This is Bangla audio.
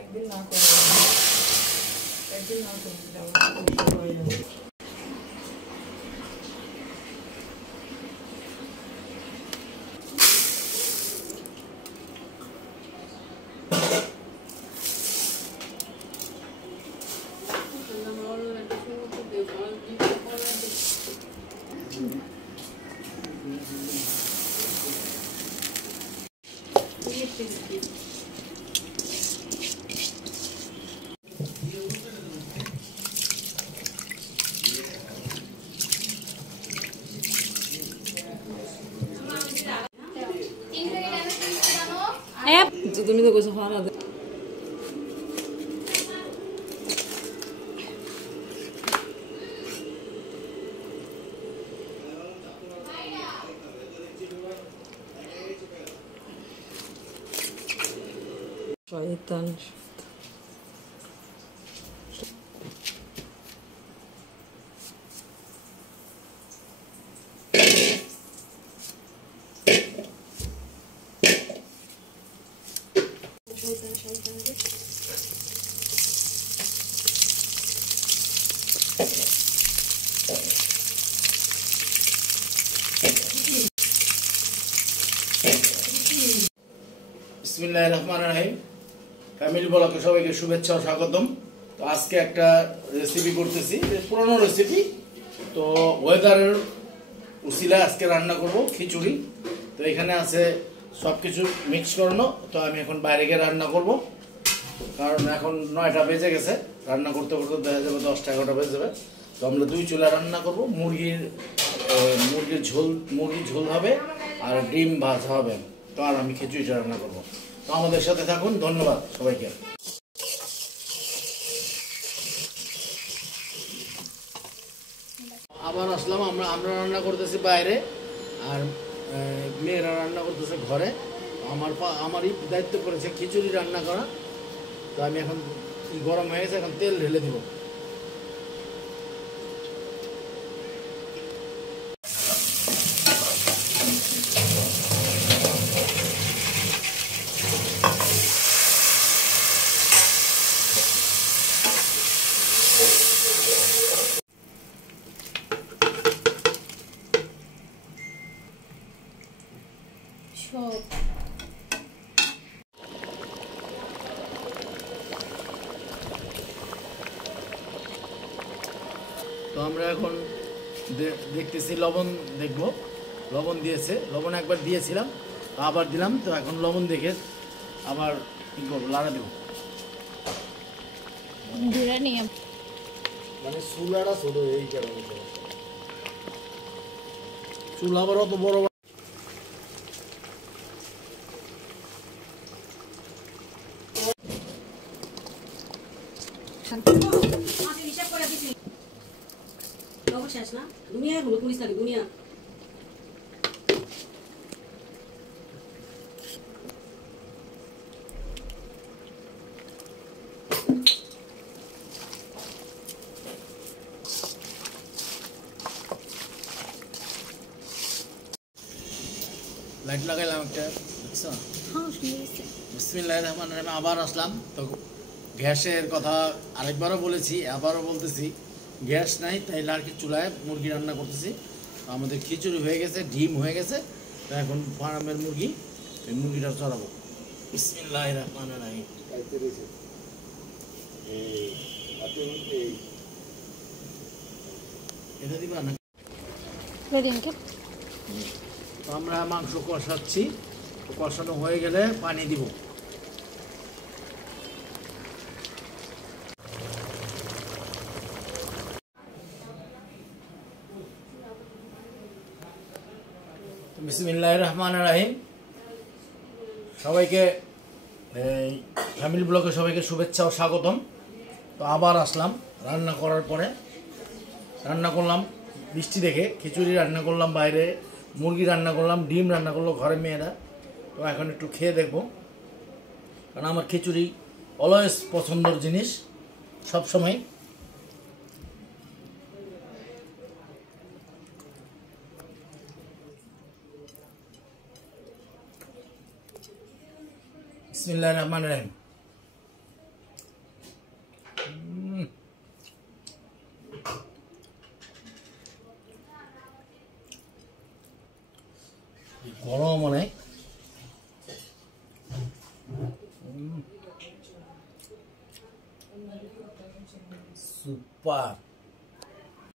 একদিন না করে একদিন না করে তুমি তো কিছু খাওয়া না শয়তান বিসমিল্লাহির রহমানির রহিম। ফ্যামিলি ব্লগে সবাইকে শুভেচ্ছা ও স্বাগতম। তো আজকে একটা রেসিপি করতেছি, পুরনো রেসিপি। তো ওয়েদারের উসিলা আজকে রান্না করব খিচুড়ি। তো এখানে আছে সব কিছু মিক্স করানো। তো আমি এখন বাইরে গিয়ে রান্না করব, কারণ এখন 9টা বেজে গেছে। রান্না করতে করতে দেখা যাবে 10টা 11টা বেজে যাবে। তো আমরা 2 চুলা রান্না করব। মুরগির ঝোল হবে আর ডিম ভাজা হবে। তো আর আমি খিচুড়িটা রান্না করবো। তো আমাদের সাথে থাকুন। ধন্যবাদ সবাইকে। আবার আসলাম। আমরা রান্না করতেছি বাইরে, আর মেয়েরা রান্না করতেছে ঘরে। আমারই দায়িত্ব করেছে খিচুড়ি রান্না করা। তো আমি এখন গরম হয়ে গেছে, এখন তেল ঢেলে দিব। তো আমরা এখন দেখতেছি লবণ দেখবো। লবণ দিয়েছে, লবণ একবার দিয়েছিলাম, আবার দিলাম। তো এখন লবণ দেখে আবার কি করবো, লাড়া দেবো। মানে চুলাটা ছোট, এই কারণে চুলা আবার অত বড়। শেষ না দুনিয়া হলো পুলিশ লাগে দুনিয়া লাইট লাগাইলাম একটা, বুঝছো? বিসমিল্লাহির রহমানির রহিম। আবার আসলাম। তো গ্যাসের কথা আরেকবারও বলেছি, আবারও বলতেছি, গ্যাস নাই, তাই আর কি চুলায় মুরগি রান্না করতেছি। আমাদের খিচুড়ি হয়ে গেছে, ডিম হয়ে গেছে। তো এখন ফার্মের মুরগি, এই মুরগিটা চড়াবো। বিসমিল্লাহির রহমানির রহিম। এটা দিবা না? তো আমরা মাংস কষাচ্ছি। কষানো হয়ে গেলে পানি দিব। বিসমিল্লাহির রহমানির রহিম। সবাইকে ফ্যামিলি ব্লগে সবাইকে শুভেচ্ছা ও স্বাগতম। তো আবার আসলাম রান্না করার পরে। রান্না করলাম বৃষ্টি দেখে, খিচুড়ি রান্না করলাম বাইরে, মুরগি রান্না করলাম, ডিম রান্না করলো ঘরে মেয়েরা। তো এখন একটু খেয়ে দেখবো, কারণ আমার খিচুড়ি অলওয়েজ পছন্দের জিনিস, সবসময়। বিসমিল্লাহির রহমানির রহিম। গরম অনেক। সুপার।